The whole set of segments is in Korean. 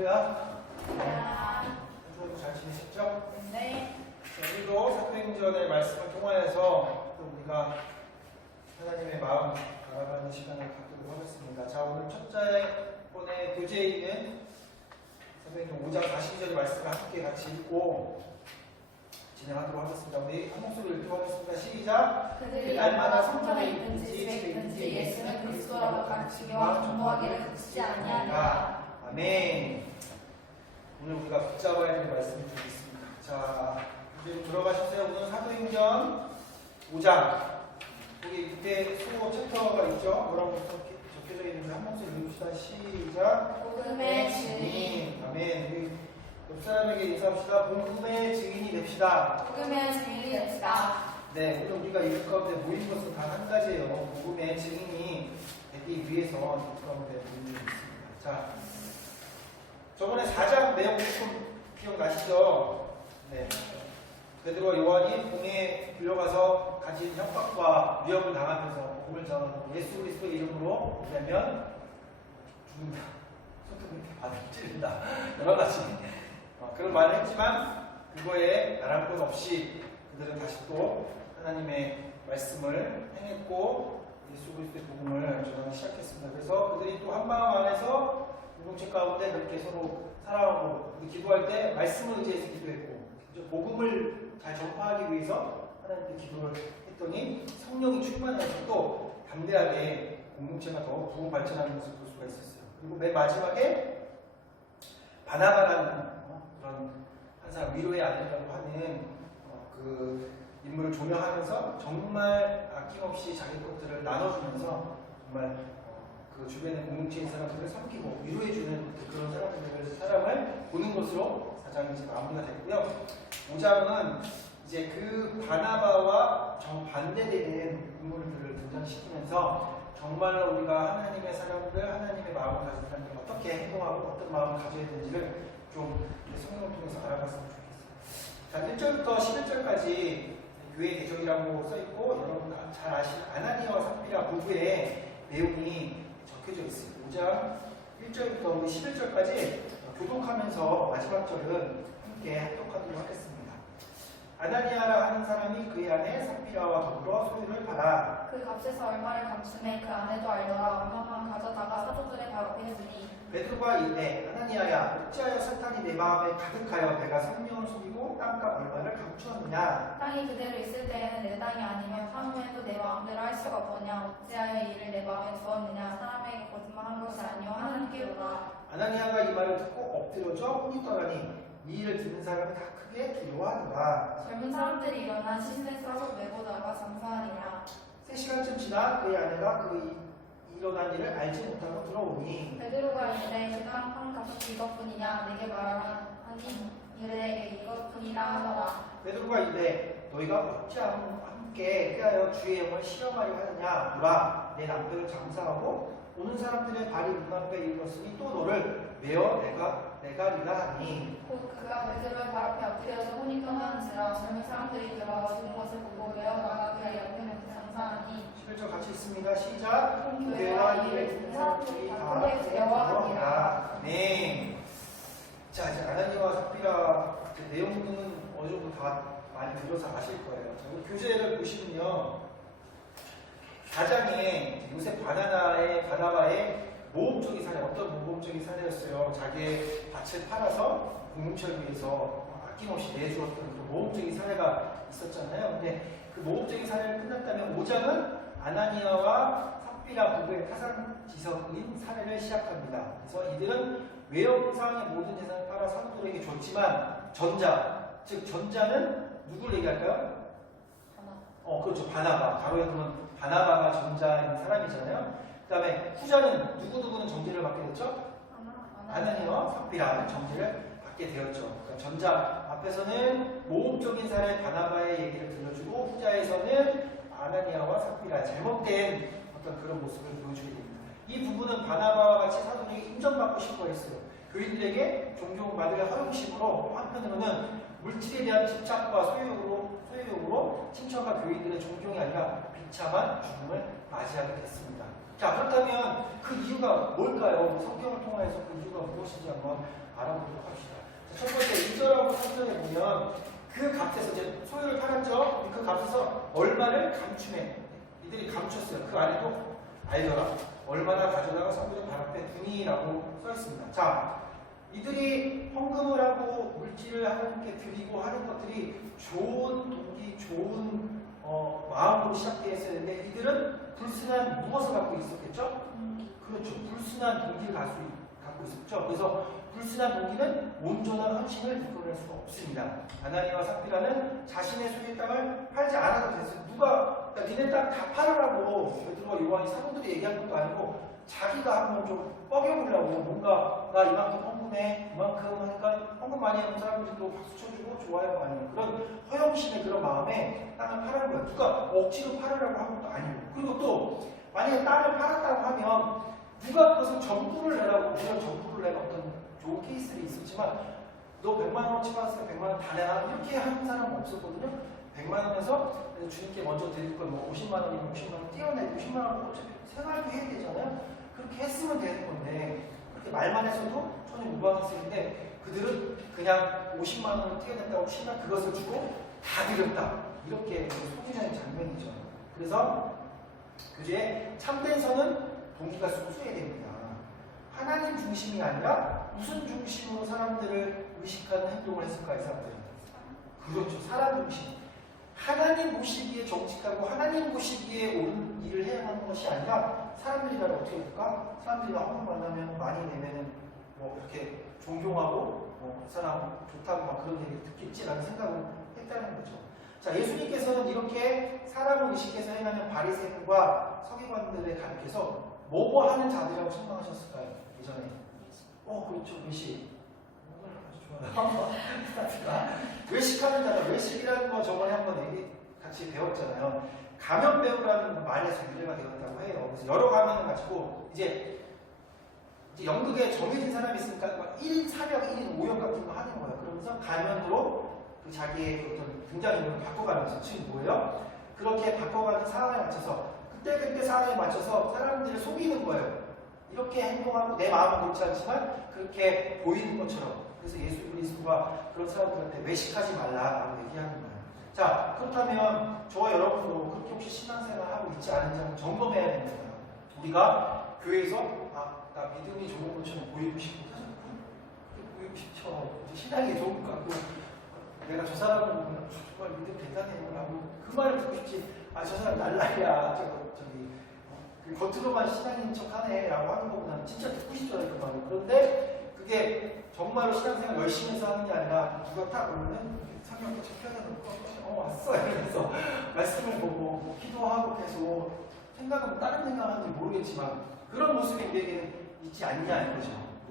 할렐루야. 한주간도 잘 지내셨죠? 네. 자, 오늘도 사도행전의 말씀을 통하여서 또 우리가 하나님의 마음 알아가는 시간을 갖도록 하겠습니다. 자, 오늘 첫째 번의 교재에 있는 사도행전 5장 42절의 말씀을 함께 같이 읽고 진행하도록 하겠습니다. 우리 한 목소리로 읽도록 하겠습니다. 시작! 그들이 날마다 성전에 있든지 집에 있든지 예수는 그리스도라고 가르치기와 전도하기를 그치지 아니하니라. 아멘. 오늘 우리가 붙잡아야 될 말씀을 드리겠습니다. 자, 이제 들어가셨어요. 오늘 사도행전 5장. 여기 밑에 수호 챕터가 있죠? 뭐라고 적혀져 있는지 한 목소리 읽읍시다. 시작! 복음의 증인. 아멘. 우리 옆 사람에게 인사합시다. 복음의 증인이 됩시다. 복음의 증인이 됩시다. 네, 오늘 우리가 읽을 가운데 모인 것은 단 한 가지예요. 복음의 증인이 되기 위해서 읽을 가운데 모인 것이 있습니다. 자, 저번에 4장 내용 조금 기억나시죠? 네. 베드로와 요한이 공에 불려가서 가진 협박과 위협을 당하면서 복음을 전하고 예수 그리스도의 이름으로 되면 죽는다. 손톱 이렇게 바닥 찌른다. 여러 가지 그런 말을 했지만 그거에 나랄 것 없이 그들은 다시 또 하나님의 말씀을 행했고 예수 그리스도의 복음을 전하기 시작했습니다. 그래서 그들이 또 한 마음 안에서 공동체 가운데 그렇게 서로 살아가고 기도할 때 말씀을 의지해서 기도했고 복음을 잘 전파하기 위해서 하나님께 기도를 했더니 성령이 충만해서 또 담대하게 공동체가 더 부흥 발전하는 것을 볼 수가 있었어요. 그리고 맨 마지막에 바나바라는 그런 항상 위로의 아들이라고 하는 그 인물을 조명하면서 정말 아낌없이 자기 것들을 나눠주면서 정말 그 주변의 공동체의 사람들을 섬기고 위로해주는 그런 사람을 보는 것으로 4장이 이제 마무리가 됐고요. 5장은 이제 그 바나바와 정반대되는 인물들을 등장시키면서 정말로 우리가 하나님의 사람들, 하나님의 마음을 가진 사람들 어떻게 행동하고 어떤 마음을 가져야 되는지를 좀 성경을 통해서 알아봤으면 좋겠어요. 자, 1절부터 11절까지 교회 대적이라고 써있고 여러분 잘 아시는 아나니아와 삽비라 부부의 내용이 적혀져 있습니다. 5장 1절부터 11절까지 교독하면서 마지막 절은 함께 합독하도록 하겠습니다. 아나니아라 하는 사람이 그의 아내 삽비라와 더불어 소유를 팔아 그 값에서 얼마를 감춤해 그 아내도 알더라. 얼마만 가져다가 사도들의 발 앞에 주니 베드로가 이르되 아나니아야 어찌하여 사탄이 내 마음에 가득하여 내가 성령을 속이고 땅값 얼마를 감추었느냐. 땅이 그대로 있을 때에는 내 땅이 아니면 향후에도 내 마음대로 할 수가 없느냐. 어찌하여 이를 내 마음에 두었느냐. 사람에게 거짓말한 것이 아니요 하나님께로라. 아나니아가 이 말을 듣고 엎드려져 혼이 떠나니 이 일을 듣는 사람이 다 크게 두려워하더라. 젊은 사람들이 일어나 시신에 싸서 메고다가 장사하니라. 3시간쯤 지나 그의 아내가 그 일어난 일을 알지 못하고 들어오니 베드로가 이르되 그 땅 값이 이것뿐이냐 내게 말하라 하니 이르되 이것뿐이라 하더라. 베드로가 이르되 너희가 어찌하면 함께 꾀하여 주의 영을 실험하려 하느냐. 보라 내 남편을 장사하고 오는 사람들의 발이 눈앞에 이르렀으니 또 너를 메어 내가 리라 하니 곧 그가 베드로의 발 앞에 엎드려서 혼이 떠나는지라 젊은 사람들이 들어와 죽은 것을 보고 메어다가 그의 옆에 장사하니 11절 같이 있습니다. 시작. 교회와 이를 듣는 사람들이 다 크게 두려워하니라. 네. 자, 이제 아나니아와 삽비라 내용은 어느 정도 다 많이 들어서 아실 거예요. 교재를 보시면요. 4장에 요셉 바나바의 모험적인 사례, 어떤 모험적인 사례였어요. 자기의 밭을 팔아서 공동체를 위해서 아낌없이 내주었던 그 모험적인 사례가 있었잖아요. 근데 그 모험적인 사례를 끝났다면 5장은 아나니아와 삽비라 부부의 타산지석인 사례를 시작합니다. 그래서 이들은 외형상의 모든 재산을 팔아 사도들에게 줬지만 전자는 누구를 얘기할까요? 그렇죠. 바나바. 바로에 보면 바나바가 전자인 사람이잖아요. 그 다음에 후자는 누구는 정죄를 받게 됐죠? 아나니아와 삽비라는 정죄를 받게 되었죠. 그러니까 전자 앞에서는 모험적인 사례 바나바의 얘기를 들려주고 후자에서는 아나니아와 삽비라의 잘못된 어떤 그런 모습을 보여주게 됩니다. 이 부분은 바나바와 같이 사도들에게 인정받고 싶어 했어요. 교인들에게 종종 받을 허용심으로 한편으로는 물질에 대한 집착과 소유욕으로 친척과 교인들의 존경이 아니라 비참한 죽음을 맞이하게 됐습니다. 자, 그렇다면 그 이유가 뭘까요? 성경을 통해서 그 이유가 무엇인지 한번 알아보도록 합시다. 자, 첫 번째 2절하고 3절에 보면 그 값에서 이제 소유를 팔았죠. 그 값에서 얼마를 감추네. 이들이 감췄어요. 그 안에도 알더라. 얼마나 가져다가 성부의 발 앞에 두니라고 써 있습니다. 자, 이들이 헌금을 하고 물질을 하나님께 드리고 하는 것들이 좋은 동기, 좋은 마음으로 시작되었어야 했는데 이들은 불순한 무엇을 갖고 있었겠죠? 그렇죠. 불순한 동기를 갖고 있었죠. 그래서 불순한 동기는 온전한 헌신을 이끌어낼 수가 없습니다. 아나니아와 삽비라는 자신의 소유의 땅을 팔지 않아도 됐어요. 누가 니네 땅 다 팔으라고 베드로와 요한이 사도들이 얘기한 것도 아니고 자기가 한번 좀 뻐겨보려고 뭔가 나 이만큼 헌금해 이만큼 하니까 헌금 많이 하는 사람들이 또 박수 쳐주고 좋아요 많이 하는 그런 허영심의 그런 마음에 땅을 팔은 거예요. 누가 억지로 팔으라고 한 것도 아니고 그리고 또 만약에 땅을 팔았다고 하면 누가 그것을 정부를 내라고 물론 정부를 내가 어떤 좋은 케이스들이 있었지만 너 100만 원어치 받았으니까 100만 원 다 내라 이렇게 하는 사람은 없었거든요. 100만 원에서 주님께 먼저 드릴 건 뭐 50만 원이면 50만 원 띄어내고 50만 원 어차피 생활도 해야 되잖아요. 그렇게 했으면 되는 건데 그렇게 말만 해서도 전혀 무방했을 텐데 그들은 그냥 50만 원을 띄어낸다고 치면 그것을 주고 다 드렸다 이렇게 속이는 장면이죠. 그래서 교제에 참된 선은 동기가 순수해야 됩니다. 하나님 중심이 아니라 무슨 중심으로 사람들을 의식하는 행동을 했을까 이 사람들은? 그렇죠. 사람 중심. 하나님 보시기에 정직하고 하나님 보시기에 옳은 일을 해야 하는 것이 아니라 사람들이 나를 어떻게 볼까? 사람들이 나 한번 만나면 많이 내면은 뭐 이렇게 존경하고 그 사람 좋다고 막 그런 얘기를 듣겠지라는 생각을 했다는 거죠. 자, 예수님께서는 이렇게 사람을 의식해서 행하는 바리새인과 서기관들에 가르쳐서 뭐 하는 자들이라고 설명하셨을까요? 예전에. 그렇죠. 외식. 아주 좋아요. 스타트가. 외식하는 자다. 외식이라는 거 저번에 한번 같이 배웠잖아요. 가면 배우라는 말에서 유래가 되었다고 해요. 그래서 여러 가면을 가지고 이제 연극에 정해진 사람이 있으니까 1인 4역, 1인 5역 같은 거 하는 거예요. 그러면서 가면으로 그 자기의 어떤 등장인물을 바꿔가면서 지금 뭐예요? 그렇게 바꿔가는 상황에 맞춰서 그때 상황에 맞춰서 사람들을 속이는 거예요. 이렇게 행동하고 내 마음은 그렇지 않지만 그렇게 보이는 것처럼. 그래서 예수 그리스도가 그런 사람들한테 외식하지 말라라고 얘기하는 거예요. 자, 그렇다면 저와 여러분도 그렇게 혹시 신앙생활을 하고 있지 않은지 한번 점검해야 됩니다. 우리가 교회에서 나 믿음이 좋은 것처럼 보이고 싶고 사실 보이고 싶죠. 신앙이 좋은 것 같고 내가 저 사람을 보면 정말 믿음 대단해요 라고 그 말을 듣고 싶지 저 사람 날라리야 저기 겉으로만 신앙인 척하네 라고 하는 것보다는 진짜 듣고 싶잖아요 그 말을. 그런데 그게 정말로 신앙생활 열심히 해서 하는 게 아니라 누가 딱 오면은 성경 이렇게 펴놓고 왔어 이러면서 말씀을 보고 기도하고 계속 생각은 다른 생각하는지 모르겠지만 그런 모습이 우리에게는 있지 않냐 이거죠.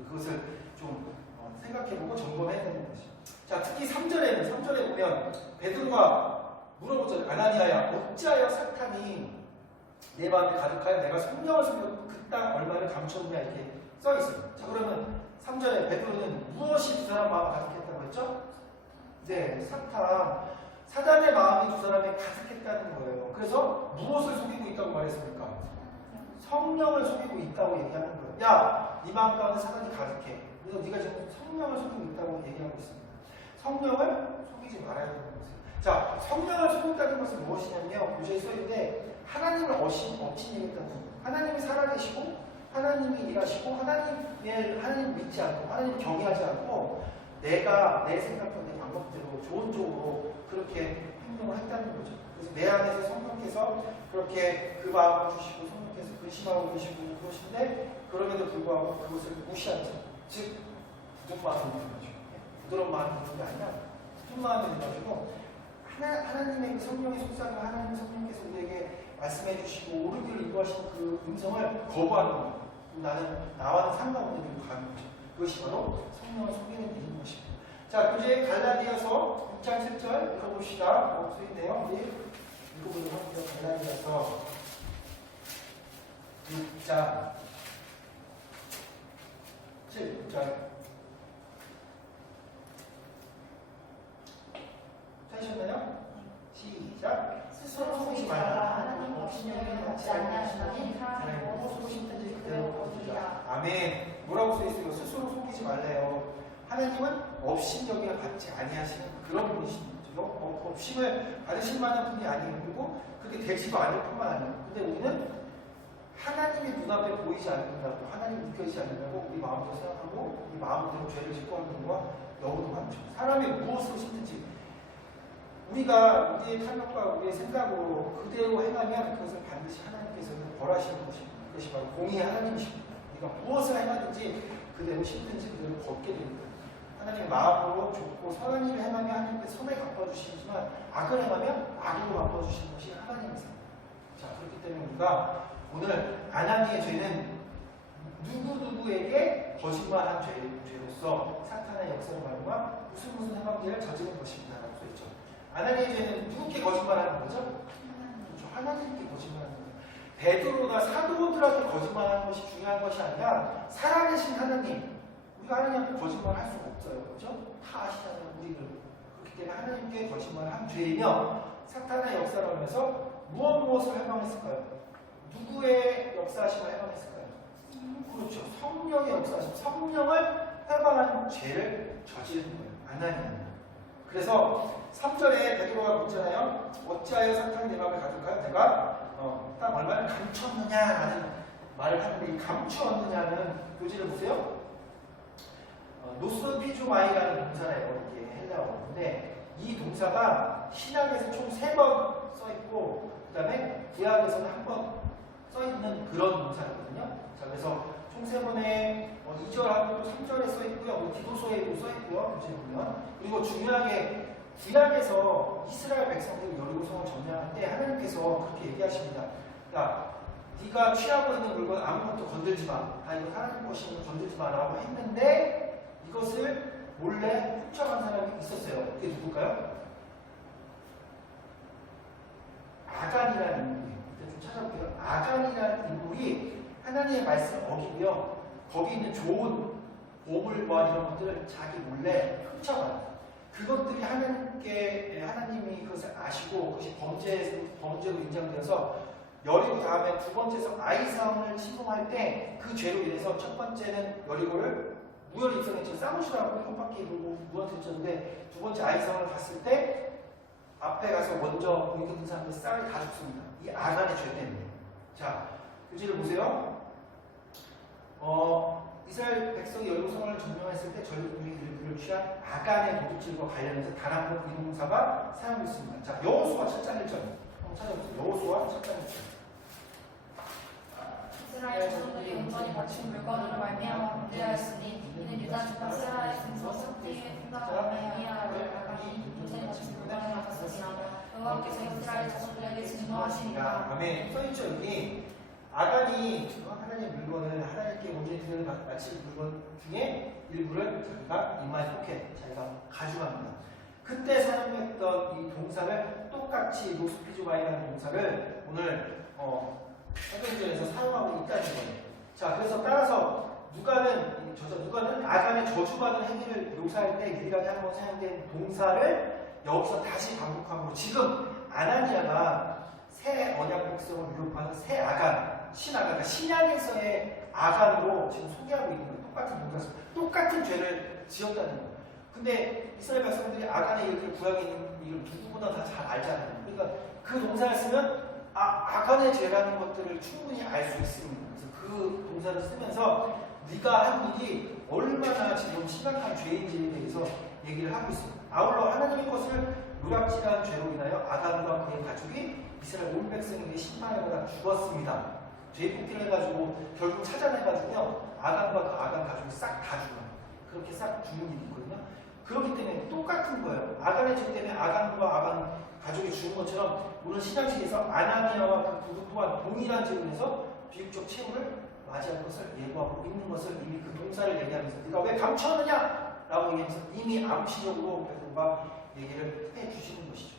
그것을 좀 생각해보고 점검해야 되는 거죠. 자, 특히 3절에 보면 베드로가 물어보죠. 아나니아야 어찌하여 사탄이 내 마음에 가득하여 내가 성령을 숨기고 그 땅 얼마를 감췄느냐 이렇게 써 있어요. 자, 그러면 3절에 베드로는 무엇이 두 사람 마음에 가득했다고 했죠? 네, 사단의 마음이 두 사람에 가득했다는 거예요. 그래서 무엇을 속이고 있다고 말했습니까? 성령을 속이고 있다고 얘기하는 거예요. 야, 네 마음 가운데 사단이 가득해. 그래서 네가 지금 성령을 속이고 있다고 얘기하고 있습니다. 성령을 속이지 말아야 되는 거예요. 자, 성령을 속인다는 것은 무엇이냐면요. 교재에 써있는데 하나님을 없이내겠다는 거예요. 하나님이 살아계시고 하나님이 일하시고 하나님 믿지 않고 하나님 경외하지 않고 내가 내 생각과 내 방법대로 좋은 쪽으로 그렇게 행동을 했다는 거죠. 그래서 내 안에서 성령께서 그렇게 그 마음을 주시고 성령께서 근심하고 계시고 그러신데 그럼에도 불구하고 그것을 무시하죠. 즉 부드러운 마음이 있는 거죠. 부드러운 마음이 있는 게 아니라 깊은 마음이 있는 가지고 하나님의 그 성령의 속삭임 하나님 성령께서 우리에게 말씀해 주시고 옳은 길을 인도하시는 그 음성을 거부하는 거예요. 나는 나와는 상관없는 길로 가는 거죠. 그것이 바로 성령을 속이는 일인 것입니다. 자, 이제 갈라디아서 6장 7절 읽어봅시다. 쓰인데요. 우리 읽어보도록 합니다. 갈라디아서 6장 7절 찾으셨나요? 시작. 스스로 속이지 말라. 하나님 없이는 받지 않냐시니 사람이 하나님은 업신여김을 받지 아니하시는 그런 분이십니다. 업심을 받으실 만한 분이 아니고 그게 되지도 않을 뿐만 아니라 근데 우리는 하나님의 눈앞에 보이지 않는다고 하나님 느껴지지 않는다고 우리 마음대로 생각하고 우리 마음대로 죄를 짓고 하는 경우가 너무도 많죠. 사람이 무엇으로 심든지 우리가 우리의 탐욕과 우리의 생각으로 그대로 행하면 그것을 반드시 하나님께서는 벌하시는 것입니다. 그것이 바로 공의의 하나님이십니다. 우리가 무엇을 행하든지 그대로 심든지 그대로 걷게 됩니다. 하나님의 마음으로 좁고 선한 일을 행하면 하나님께서 선을 갚아주시지만 악을 행하면 악으로 갚아주시는 것이 하나님이십니다. 자, 그렇기 때문에 우리가 오늘 아나니의 죄는 누구에게 거짓말한 죄로서 사탄의 역사를 말과 무슨 행함들을 저지른 것입니다. 라고 써있죠. 아나니의 죄는 누구께 거짓말하는 거죠? 그렇죠. 하나님께 거짓말하는 거예요. 베드로나 사도들한테 거짓말하는 것이 중요한 것이 아니라 살아계신 하나님, 우리가 하나님한테 거짓말할 수가 없어요. 그렇죠? 다 아시잖아요. 우리들. 그렇기 때문에 하나님께 거짓말한 죄이며 사탄의 역사를 하면서 무엇을 해방했을까요? 누구의 역사하심을 해방했을까요? 그렇죠. 성령의 역사하심. 성령을 해방하는 죄를 저지른 거예요. 아나니아는. 그래서 3절에 베드로가 묻잖아요. 어찌하여 사탄이 내 마음을 가득하여 내가 딱 얼마나 감추었느냐라는 말을 하는데 이 감추었느냐는 교재를 보세요. 노스피주마이라는 동사래요. 이게 헬라어인데 이 동사가 신약에서 총 3번 써있고 그 다음에 구약에서는 한 번 써있는 그런 동사거든요. 자, 그래서 총 3번에 2절하고 3절에 써있고요. 디도서에도 써있고요. 교재 보면. 그리고 중요하게 구약에서 이스라엘 백성들이 여리고성을 점령할 때 하나님께서 그렇게 얘기하십니다. 야, 네가 취하고 있는 물건 아무것도 건들지 마. 다 이거 하나님 것이니 건들지 마라고 했는데 이것을 몰래 훔쳐간 사람이 있었어요. 그게 누굴까요? 아간이라는 인물이에요. 일단 좀 찾아볼게요. 아간이라는 인물이 하나님의 말씀을 어기고요. 거기 있는 좋은 보물과 이런 것들을 자기 몰래 훔쳐가요. 그것들이 하나님이 그것을 아시고 그것이 범죄로 인정되어서 여리고 다음에 두 번째에서 아이사온을 침공할 때 그 죄로 인해서 첫 번째는 여리고를 무혈 입성했죠. 싸우시라고 한 바퀴 돌고 무한테 쳤는데 두 번째 아이사온을 갔을 때 앞에 가서 먼저 공격한 사람들 쌀을 다 죽습니다. 이 아간의 죄 때문에. 자, 교재를 보세요. 이스라엘 백성이 여리고성을 점령했을 때 전류들이 그를 취한 아간의 도둑질과 관련해서 단 한 번 이 동사가 사용됐습니다. 자, 여호수아 7장 1절. 한번 찾아보세요. 여호수아 7장 1절. 이스라엘 자손들이 온전히 바친 물건으로 말미암아 범죄하였으니 이는 유다 지파 세라의 생서 섭디의 풍당과 메미아를 아간이 온전히 바친 물건을 가졌으니라. 여호와께서 이스라엘 자손들에게 진노하시니라. 아멘. 써있죠 여기. 아간이 하나님의 물건을 하나님께 온전히 드리는 바칠 물건 중에 일부를 자기가 이마에 포켓 자기가 가져갑니다. 그때 사용했던 이 동사를 똑같이 노스피주마이라는 동사를 오늘 성경전에서 사용하고 있다는 거예요. 자, 그래서 따라서 누가는 아간의 저주받은 행위를 묘사할 때 유일하게 한번 사용된 동사를 여기서 다시 반복하고 지금 아나니아가 새 언약 백성을 위협하는 새 아간, 신아간, 신약에서의 아간으로 지금 소개하고 있는 거예요. 똑같은 동사, 똑같은 죄를 지었다는 거예요. 근데 이스라엘 백성들이 아간의 이름을 구약에 있는 이름 누구보다 다 잘 알잖아요. 그러니까 그 동사를 쓰면 아간의 죄라는 것들을 충분히 알 수 있습니다. 그래서 그 동사를 쓰면서 네가 한 일이 얼마나 지금 심각한 죄인지에 대해서 얘기를 하고 있습니다. 아울러 하나님의 것을 누락질한 죄로 인하여 아간과 그의 가족이 이스라엘 온 백성에게 10만에 보다 죽었습니다. 죄 복귀를 해가지고 결국 찾아내가지고요 아간과 그 아간 가족이 싹 다 죽어요. 그렇게 싹 죽는 일이 있거든요. 그렇기 때문에 똑같은 거예요. 아간의 죄 때문에 아간과 아간 가족이 죽은 것처럼 오늘 신약시에서 아나니아와 그 부부 또한 동일한 죄로 인해서 비극적 최후를 맞이할 것을 예고하고 있는 것을 이미 그 동사를 얘기하면서 네가 왜 감추었느냐? 라고 얘기하면서 이미 암시적으로 베드로가 얘기를 해주시는 것이죠.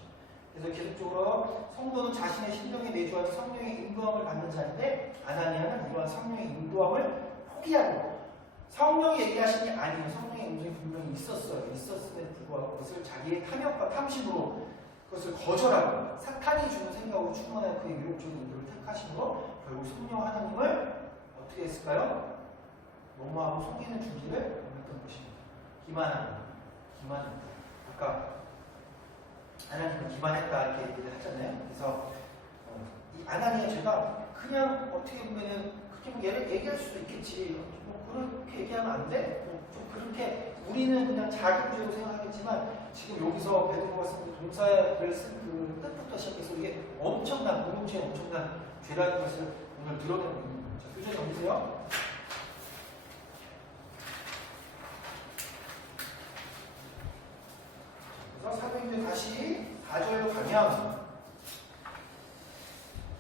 그래서 계속적으로 성도는 자신의 심령에 내주하는 성령의 인도함을 받는 자인데 아나니아는 이러한 성령의 인도함을 포기하고 성령이 얘기하신 게 아니에요. 성령의 인도함이 분명히 있었음에도 불구하고 그것을 자기의 탐욕과 탐심으로 그것을 거절하고 사탄이 주는 생각으로 충만한 그의 유혹적인 인도를 택하심으로 결국 성령 하나님을 어떻게 했을까요? 뭐뭐하고 속이는 준비를 했던 것입니다. 기만함. 아까 하나님은 기만했다 이렇게 얘기를 하잖아요. 그래서 이 아나니아 죄가 그냥 어떻게 보면은 그렇게 뭐 얘기할 수도 있겠지. 뭐 그렇게 얘기하면 안 돼? 좀 그렇게 우리는 그냥 자기 문제로 생각하겠지만 지금 여기서 베드로가 쓴 동사를 쓴 그 뜻부터 시작해서 이게 엄청난 공동체의 엄청난 죄라는 것을 오늘 드러내고 있는 거예요. 자, 교재 넘기세요. 그래서 사도행전 다시 4절로 가면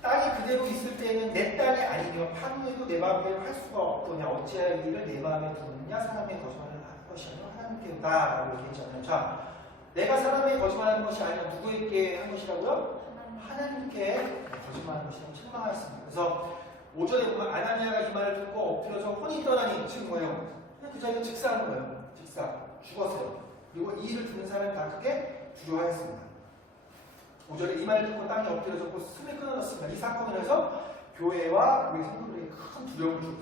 땅이 그대로 있을 때에는 내 땅이 아니며 파루에도 내 마음대로 할 수가 없더냐 어찌하여 이를 내 마음에 두느냐 사람의 거짓말을 하는 것이 아니라 하나님께다 라고 얘기했잖아요. 자, 내가 사람의 거짓말하는 것이 아니라 누구에게 한 것이라고요? 하나님께 거짓말하는 것이라고 책망하였습니다. 그래서 5절에 보면 아나니아가 이 말을 듣고 엎드려서 혼이 떠나니 지금 뭐예요? 그냥 그 자리에 즉사하는 거예요. 즉사 죽었어요. 그리고 이 일을 듣는 사람이 다 크게 두려워하였습니다. 5절에 이 말을 듣고 땅에 엎드려졌고 숨이 끊어졌습니다. 이 사건을 해서 교회와 우리 성도들에게 큰 두려움을 줬어요.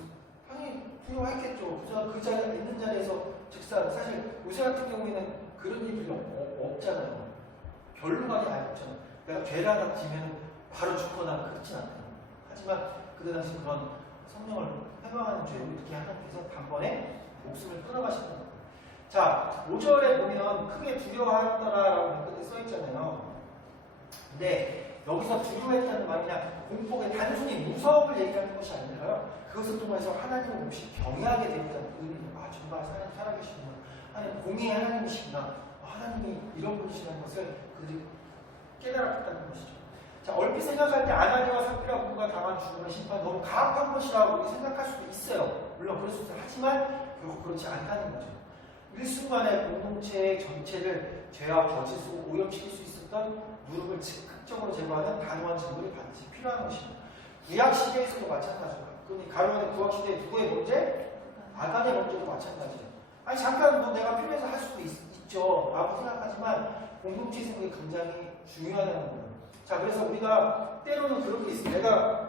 당연히 두려워했겠죠. 그 자리에 있는 자리에서 즉사하는 사실 요새 같은 경우에는 그런 일이 없잖아요. 별로만이 아예 없잖아요. 내가 죄라가 지면 바로 죽거나 그렇진 않아요. 하지만 그때 당시 그런 성령을 해방하는 죄로 이렇게 하나님께서 단번에 목숨을 끊어가시는 거예요. 자, 5절에 보면 크게 두려워하였더라라고 끝에 써있잖아요. 근데 여기서 두려워했다는 말이 그냥 공포의 단순히 무서움을 얘기하는 것이 아니라요. 그것을 통해서 하나님을 몹시 경외하게 되었다는 의미는 정말 하나님 살아계시구나. 하나님 공의의 하나님이시구나. 하나님이 이런 분이시라는 것을 그들이 깨달았다는 것이죠. 자, 얼핏 생각할 때 아나니아와 삽비라 부부가 당한 죽음의 심판 너무 가혹한 것이라고 생각할 수도 있어요. 물론 그럴 수 있어요. 하지만 결국 그렇지 않다는 거죠. 일순간에 공동체 전체를 죄와 거짓으로 오염시킬 수 있었던 누룩을 즉각적으로 제거하는 단호한 증거이 반드시 필요한 것입니다. 구약 시대에서도 마찬가지입니다. 그러니 가로안의 구약 시대에 누구의 문제? 아담의 문제도 마찬가지예요. 아니 잠깐 뭐 내가 필요해서 할 수도 있죠. 라고 생각하지만 공동체 생각이 굉장히 중요하다는 거예요. 자, 그래서 우리가 때로는 그런 게 있어요. 내가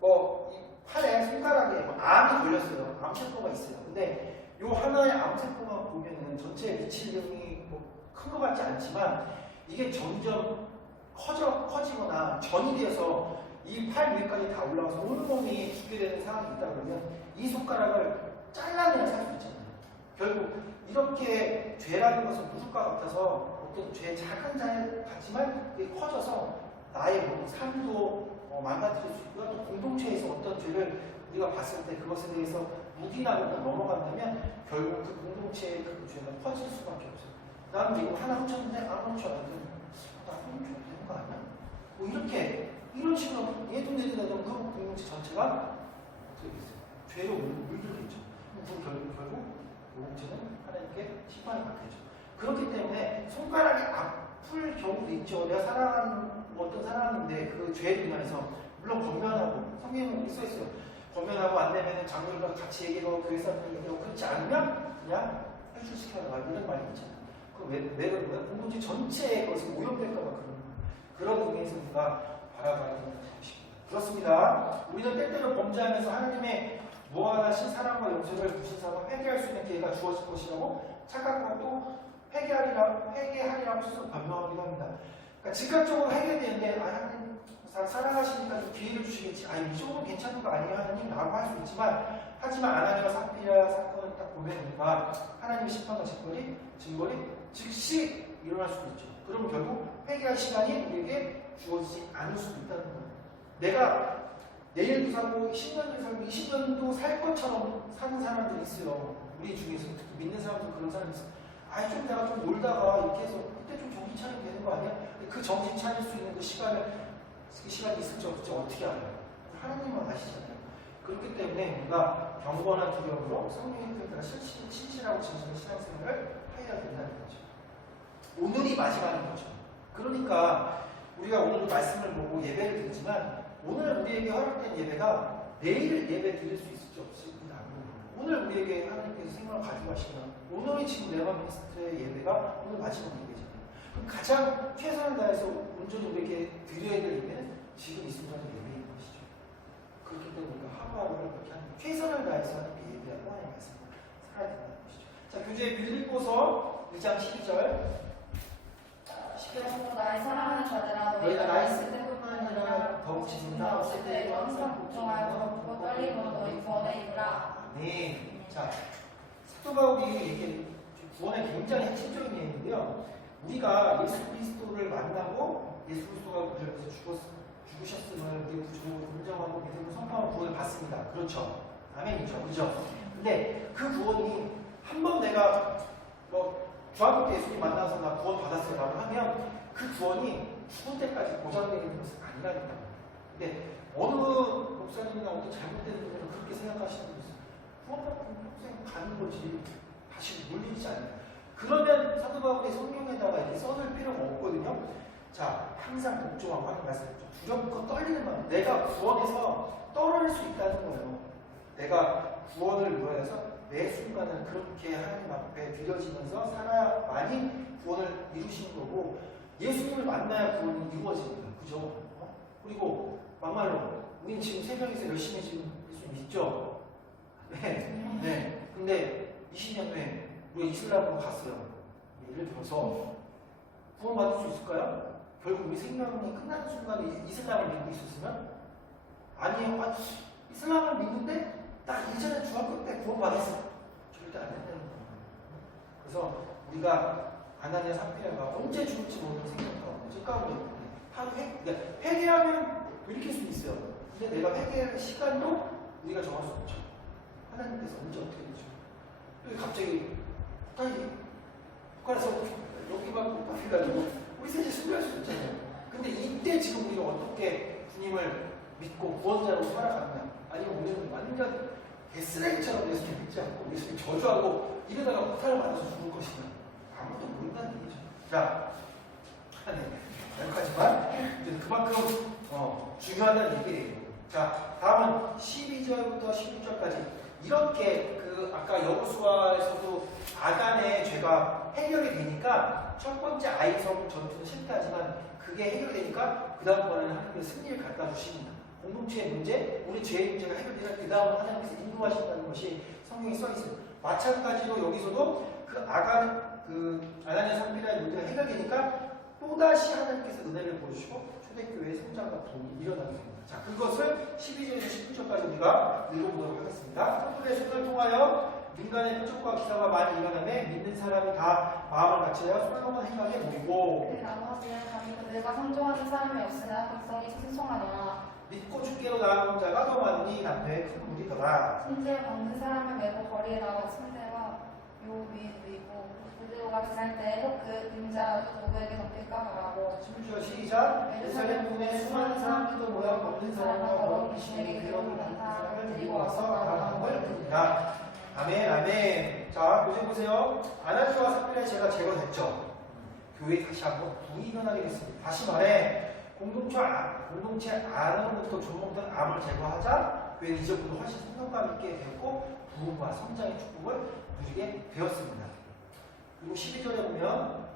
뭐 이 팔에 손가락에 뭐 암이 걸렸어요. 암세포가 있어요. 근데 요 하나의 암세포만 보면은 전체에 미칠 영향이 뭐 큰 것 같지 않지만 이게 점점 커지거나 전이 되어서 이 팔 위까지 다 올라가서 온몸이 죽게 되는 상황이 있다 그러면 이 손가락을 잘라내야 살 수 있잖아요. 결국 이렇게 죄라는 것은 누룩과 같아서 어떤 죄의 작은 잘 같지만 그게 커져서 나의 몸, 삶도 망가뜨릴 수 있고요. 또 공동체에서 어떤 죄를 우리가 봤을 때 그것에 대해서 묵인하거나 넘어간다면 결국 그 공동체의 그 죄가 퍼질 수밖에 없어요. 나는 이거 하나 훔쳤는데 안 훔쳐가지고 나 훔쳐도 되는 거 아니야? 뭐 이렇게 이런 식으로 얘도 내도 그 공동체 전체가 어떻게 됐어요? 죄로 물들겠죠. 그 결국 공동체는 하나님께 심판이 받겠죠. 그렇기 때문에 손가락이 아플 경우도 있죠. 내가 사랑하는 어떤 사람인데 그 죄를 인해서 물론 권면하고 성경에 써있어요. 권면하고 안 되면 장로들과 같이 얘기하고 교회 사람들 얘기하고 그렇지 않으면 그냥 해출시켜라 이런 말이 있잖아요. 왜 그런 거야? 공동체 전체에 그것이 오염될까봐 그런 의미에서 우리가 바라봐야 되는 것입니다. 그렇습니다. 우리는 때때로 범죄하면서 하나님의 무한하신 사랑과 용서를 무신사와 회개할 수 있는 기회가 주어질 것이라고 착각하고 또 회개하리라고 스스로 변명하기도 합니다. 그러니까 즉각적으로 회개되는데 하나님 사랑하시니까 좀 기회를 주시겠지. 이 정도는 괜찮은 거 아니에요 하나님? 라고 할 수 있지만 하지만 아나니아와 삽비라 사건을 딱 보면 우리가 하나님의 심판과 증거리 즉시 일어날 수도 있죠. 그럼 결국 회개할 시간이 우리에게 주어지지 않을 수도 있다는 거예요. 내가 내일도 살고 10년도 살고 20년도 살 것처럼 사는 사람들이 있어요. 우리 중에서 특히 믿는 사람들 그런 사람이 있어요. 좀 내가 좀 놀다가 이렇게 해서 그때 좀 정신 차리면 되는 거 아니야? 그 정신 차릴 수 있는 그 시간이 있을지 없을지 어떻게 알아요? 하나님만 아시잖아요. 그렇기 때문에 우리가 경건한 두려움으로 성령의 뜻에 따라 신실하고 진실한 신앙생활을 해야 된다는 거죠. 오늘이 마지막인 거죠. 그러니까 우리가 오늘도 말씀을 보고 예배를 드리지만 오늘 우리에게 허락된 예배가 내일 예배 드릴 수 있을지 없을지 오늘 우리에게 하나님께서 생명을 가지고 가시면 오늘이 지금 레바 미니스트의 예배가 오늘 마지막 예배잖아요. 그럼 가장 최선을 다해서 온전히 우리에게 드려야 될 예배는 지금 이 순간의 예배인 것이죠. 그렇기 때문에 우리가 하루하루를 그렇게 하는 최선을 다해서 하나님께 예배하고 하나님의 말씀을 살아야 된다는 것이죠. 자, 교재 주제 빌립보서 1장 12절. 그러므로 나의 사랑하는 자들아 너희가 너희가 나 있을 있을 때뿐만 때뿐만 아니라 아니라 더욱 지금이나 없을 때에도 항상 걱정하여 두렵고 떨림으로 너희 구원에 이르라. 네. 자, 사도 바울이 이게 구원의 굉장히 핵심적인 내용인데요. 우리가 예수 그리스도를 만나고 예수 그리스도가 우리를 위해서 죽으셨음을 우리의 구주로 인정하고 믿음으로 선포하고 구원을 받습니다. 그렇죠. 아멘이죠. 그죠? 근데 그 구원이 한 번 내가 중학교 때 예수님 만나서 나 구원 받았어요 라고 하면 그 구원이 죽을 때까지 보장되는 것은 아니라니까. 근데 어느 목사님이나 어느 잘못된 분들은 그렇게 생각하시는 분이 있어요. 구원 받으면 평생 가는 거지 다시 물리지 않아요. 그러면 사도 바울이 성경에다가 이렇게 써줄 필요가 없거든요. 자, 항상 복종하고 하는 말씀이죠. 두렵고 떨리는 마음. 내가 구원에서 떨어질 수 있다는 거예요. 내가 구원을 위하여서 매 순간은 그렇게 하나님 앞에 드려지면서 살아야만이 구원을 이루시는 거고, 예수님을 만나야 구원이 이루어집니다. 그죠? 그리고 막말로 우린 지금 세 명이서 열심히 지금 예수 믿죠? 네. 네. 근데 20년 후에 우리가 이슬람으로 갔어요. 예를 들어서 구원 받을 수 있을까요? 결국 우리 생명이 끝나는 순간에 이슬람을 믿고 있었으면? 아니에요. 이슬람을 믿는데 나 이전에 중학교 때 구원 받았어. 절대 안 된다는 거예요. 그래서 우리가 아나니아 삽비라가 언제 죽을지 모르는 생명가운데 ጭ까고 하루 회개하면 돌이킬 수 있어요. 근데 내가 회개할 시간도 우리가 정할 수 없죠. 하나님께서 언제 어떻게 되죠? 여기 갑자기 북한에서 여기만 뽑혀가지고 우리 셋이 순교할 수 있잖아요. 근데 이때 지금 우리가 어떻게 주님을 믿고 구원자로 살아가느냐? 아니면 우리는 완전 개쓰레기처럼 예수님 믿지 않고 예수님 저주하고 이러다가 폭탄을 맞아서 죽을 것이냐? 아무도 모른다는 얘기죠. 자, 여기까지만 그만큼 중요하다는 얘기예요. 자, 다음은 12절부터 16절까지 이렇게 아까 여호수아에서도 아간의 죄가 해결이 되니까 첫 번째 아이성 전투는 실패하지만 그게 해결되니까 그 다음번에는 하나님께서 승리를 갖다 주십니다. 공동체의 문제, 우리 죄의 문제가 해결되면 그 다음 하나님께서 인도하신다는 것이 성경에 써 있어요. 마찬가지로 여기서도 아나니아 삽비라의 문제가 해결되니까 또다시 하나님께서 은혜를 보여주시고 초대교회의 성장과 도움이 일어나게 됩니다. 자, 그것을 12절에서 19절까지 우리가 읽어보도록 하겠습니다. 성도의 손을 통하여 민간의 표적과 기사가 많이 일어나며 믿는 사람이 다 마음을 같이하여 솔로몬 행각에 모이고 그 나머지는 자기 그들과 상종하는 사람이 없으나 백성이 순송하노라. 믿고 주께로 나아온 자가 더 많으니 남녀의 큰 무리더라. 침대에 먹는 사람을 메고 거리에 나와 침대와 요 위에 누이고 그들과 지날 때 그 임자 누구에게 덮일까 하라고. 16절 시작. 예루살렘 문에 수많은 사람들도 모여 먹는 사람과 더러운 귀신에게 괴로움을 받는 사람을 데리고 와서 나라함을 부릅니다. 아멘, 아멘. 자, 보세요. 아나니아와 삽비라의 죄가 제거됐죠. 교회에 다시 한번 부이 일어나게 됐습니다. 다시 말해 공동체 안으로부터 조목된 암을 제거하자 교회는 이전보다 훨씬 생동감 있게 되었고 부흥과 성장의 축복을 누리게 되었습니다. 그리고 12절에 보면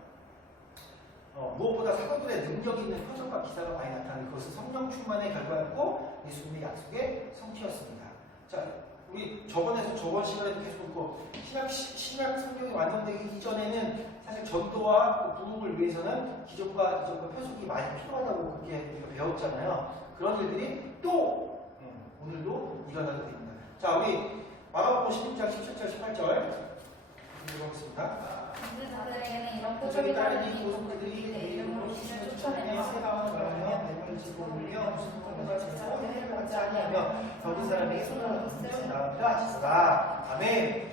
무엇보다 사도들의 능력 있는 표적과 기사가 많이 나타나는 그것은 성령 충만의 결과였고 예수님의 약속의 성취였습니다. 자, 우리 저번 시간에도 계속 신약 성경이 완성되기 이전에는 사실 전도와 부흥을 위해서는 기존과 표적이 많이 필요하다고 그렇게 우리가 배웠잖아요. 그런 일들이 또 오늘도 일어나게 됩니다. 자, 우리 마가복음 16장 17절 18절 읽어보겠습니다. 믿는 자들에게는 이런 표적이 표적이 따르니 따르니 고속들이 내 이름으로 신을 쫓아내며 쫓아내며 세가와 말하며 뱀을 집어 올리며 무슨 공부가 제사로 해를 받지 아니하며 병든 사람에게 손을 얹는 나라가 하시다. 아멘.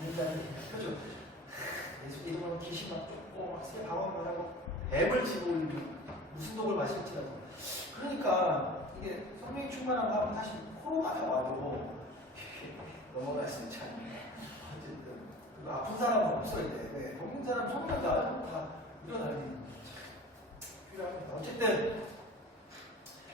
믿는 자는 표적. 예수 이름으로 귀신 막 쫓고 새 방언을 하고 뱀을 집어 올리고 무슨 독을 마실지라도. 그러니까 이게 성령이 충만한 거 하면 사실 코로나가 와도 넘어갈 수 있지 않나요? 어쨌든 아픈 사람은 없어야 돼. 먹는 사람 성령 다 일어나는 필요합니다. 어쨌든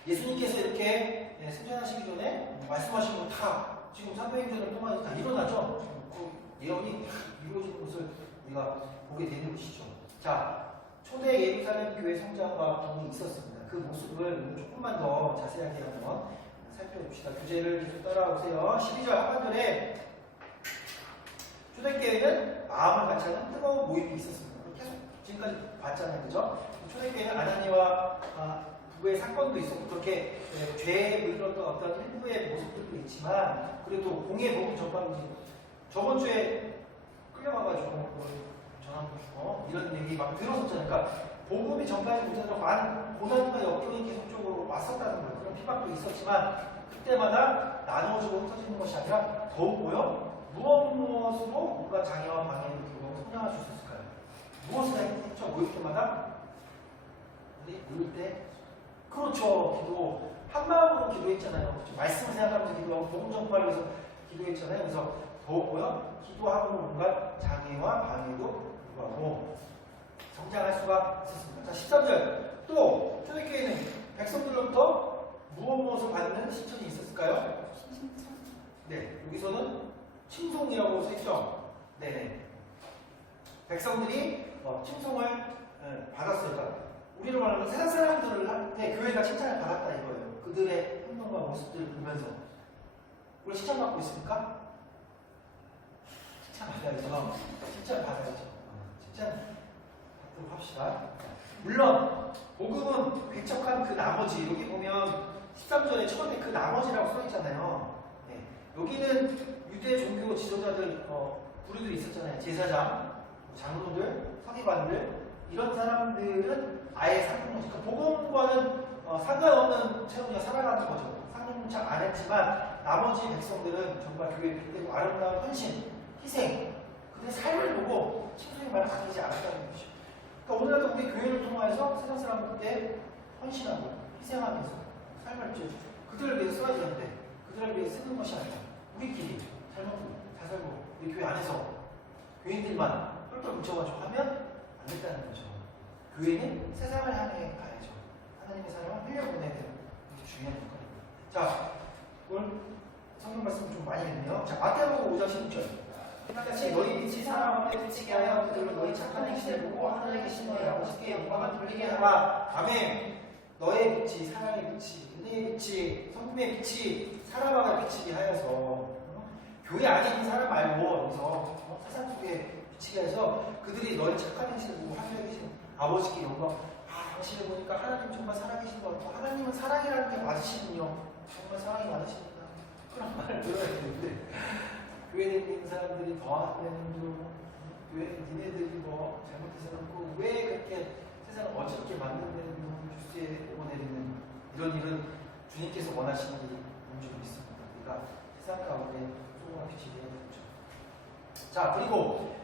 예수님께서 이렇게 승천하시기 전에 말씀하신 거 다 지금 사도행전을 통해서 다 일어나죠. 그 예언이 다 이루어지는 것을 우리가 보게 되는 것이죠. 자, 초대 예루살렘 교회 성장과 부흥이 있었습니다. 그 모습을 조금만 더 자세하게 한번 살펴봅시다. 교재를 계속 따라오세요. 12절 하반절에 초대교회는 마음을 같이 하는 뜨거운 모임이 있었습니다. 계속 지금까지 봤잖아요. 그죠? 초대교회는 아나니와 부부의 사건도 있었고 그렇게 죄에 물들었던 어떤 일부의 모습들도 있지만 그래도 공의 복음 전파인지 저번 주에 끌려가가지고 전화하고 이런 얘기 막 들었었잖아요. 그러니까 복음이 전파하지 못해서 많은 고난과 역경이 계속적으로 왔었다는 거예요. 그런 피박도 있었지만 그때마다 나누어지고 흩어지는 것이 아니라 더욱 뭐요? 무엇으로 뭔가 장애와 방해를 불구하고 성장할 수 있었을까요? 무엇을 했죠? 모일 때마다? 우리 모일 때? 그렇죠. 기도. 한 마음으로 기도했잖아요. 말씀을 생각하면서 기도하고 복음 전파를 위해서 기도했잖아요. 그래서 더욱 뭐요? 기도하고 뭔가 장애와 방해도 불구하고 성장할 수가 있었습니다. 자, 13절. 또 초대교회는 백성들로부터 무엇을 받는 신천이 있었을까요? 네, 여기서는 칭송이라고 써있죠. 네, 백성들이 칭송을 받았어요. 그러니까 우리로 말하면 세상 사람들을 한테 교회가 칭찬을 받았다 이거예요. 그들의 행동과 모습들을 보면서 우리 칭찬받고 있습니까? 칭찬 받아야죠. 칭찬 받아야죠. 칭찬 받도록 합시다. 물론 복음은 개척한 그 나머지 여기 보면 13절에 처음에 그 나머지라고 써있잖아요. 네. 여기는 유대 종교 지도자들 부류들이 있었잖아요. 제사장, 장로들, 서기관들 이런 사람들은 아예 상관없이 그러니까 복음과는 상관없는 채우기가 살아가는 거죠. 상관차 안 했지만 나머지 백성들은 정말 교회에 빗대고 아름다운 헌신, 희생 그들의 삶을 보고 칭송의 말을 아끼지 않았다는 것이죠. 그러니까 오늘날도 우리 교회를 통해서 세상 사람들께 헌신하고 희생하면서 삶을 그들을 위해서 써야 되는데 그들을 위해 쓰는 것이 아니라 우리끼리 잘 먹고 잘 살고 우리 교회 안에서 교인들만 똘똘 뭉쳐가지고 하면 안 된다는 거죠. 교회는 세상을 향해 가야죠. 하나님의 사랑을 흘려보내야 되는 중요한 역할입니다. 자, 오늘 성경 말씀 좀 많이 했네요. 자, 마태복음 5장 16절. 같이 너희 빛이 사람 앞에 비치게 하여 그들로 너희 착한 행실을 보고 하늘에 계신 너희 아버지께 영광을 돌리게 하라. 아멘. 너의 빛이 사랑의 빛이 은혜의 빛이 성품의 빛이 사람 앞에 비치게 하여서 교회 안에 있는 사람 말고 여기서 세상 속에 비치게 해서 그들이 너의 착한 행실을 보고 하늘에 계신 아버지께 영광. 당신을 보니까 하나님 정말 살아계신 것 같고 하나님은 사랑이라는 게 맞으시군요. 정말 사랑이 많으십니다. 그런 말을 들어야 되는데 교회에 있는 사람들이 더하면도 왜 니네들이 뭐 잘못해서 그렇고 왜 그렇게 세상을 어렵게 만드는 주스에 오내리는 이런 일은 주님께서 원하시는 일이 줄 믿습니다. 그러니까 세상 가운데 소금과 빛이 되어야 되죠. 자, 그리고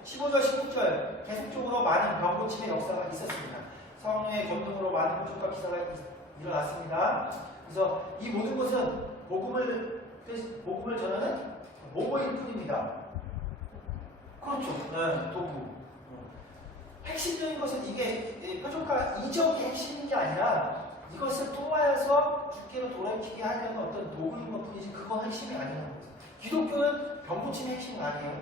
15절 16절 계속적으로 많은 병고침의 역사가 있었습니다. 성령의 권능으로 많은 표적과 기사가 일어났습니다. 그래서 이 모든 것은 복음을 전하는 모범일 뿐입니다. 그렇죠. 네, 도구. 핵심적인 것은 이게 표적과 이적이 핵심인 게 아니라 이것을 통하여서 주께로 돌아오게 하려는 어떤 도구인 것 뿐이지 그건 핵심이 아니라는 거죠. 기독교는 병고침의 핵심이 아니에요.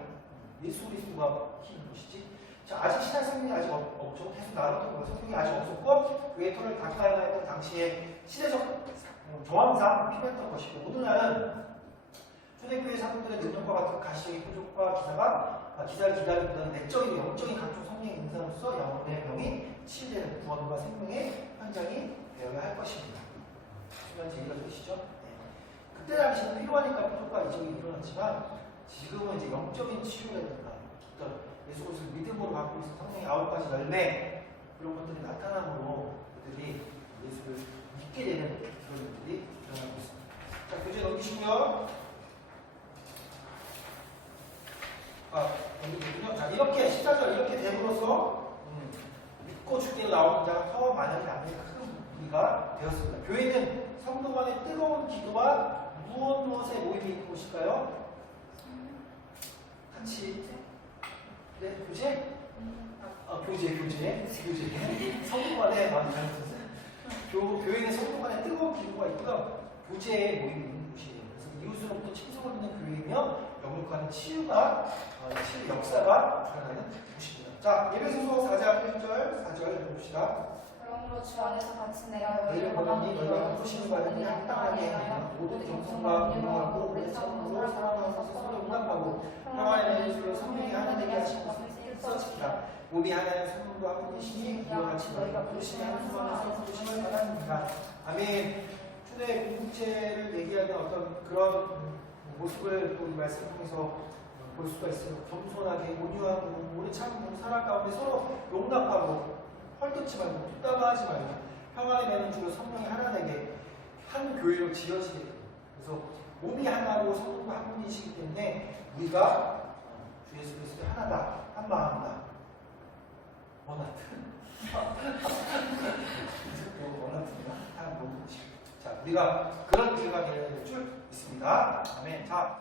예수 그리스도가 힘인 것이지. 자, 아직 신약 성경이 아직 없죠. 계속 나눴던 거예요. 성경이 아직 없었고 그의 토를 닦아야 했던 당시에 시대적 정황상 필요했던 것이고 오늘날은 초대교회 사람들의 능력과 같은 가시적인 표적과 기사를 기다리기보다는 내적인 영적인 각종 성령의 인사로서 영혼의 병이 치유되는 구원과 생명의 현장이 되어야 할 것입니다. 중요한 제기가 되시죠? 네. 그때 당시는 필요하니까 표적과 이적이 일어났지만 지금은 이제 영적인 치유라든가 어떤 예수 그리스도를 믿음으로 갖고 있는 성령의 9가지 열매 그런 것들이 나타남으로 그들이 예수를 믿게 되는 그런 일들이 일어나고 있습니다. 자, 교재 넘기시고요. 여기군요. 자, 이렇게 14절 이렇게 됨으로써 믿고 주께로 나오는 자가 더 많은 양의 큰 무리가 되었습니다. 교회는 성도 간의 뜨거운 기도와 무엇의 모임이 있는 곳일까요? 같이 네, 교제? 교제. 성도 간에 잘못했어요. 교회는 성도 간에 뜨거운 기도가 있고요. 교제의 모임이 있는 곳이에요. 그래서 이웃으로부터 칭송을 듣는 교회이며 영육하는 치유 역사가 일어나는 곳입니다. 자, 예배소서 4장 1절, 4절 읽어봅시다. 그러므로 주 안에서 갇힌 내가 너희를 원하니 너희가 부르심을 받으니 합당하게 하며 모든 정성과 공경하고 오랜 참음으로 사랑하면서 서로 용납하고 평화의 예수로 성령이 하나님에게 하신 몸이 하나님 성령도 한 분이시니 이와 같이 너희가 부르심에 한수원에서 부르심을 받았습니다. 아멘. 초대 공동체를 얘기하는 어떤 그런 모습을 우리 말씀 통해서 볼 수가 있어요. 겸손하게 온유하고 우리 참 사람 가운데 서로 용납하고 헐뜯지 말고 뒷담화하지 말고 평안의 매는 주로 성령이 하나 되게 한 교회로 지어지게 됩니다. 그래서 몸이 하나고 성령도 한 분이시기 때문에 우리가 주 예수 그리스도의 하나다, 한 마음이다. 원하든 원하든가 한 몸이시. 자, 우리가 그런 교회가 되는 줄 믿습니다. 아멘. 자.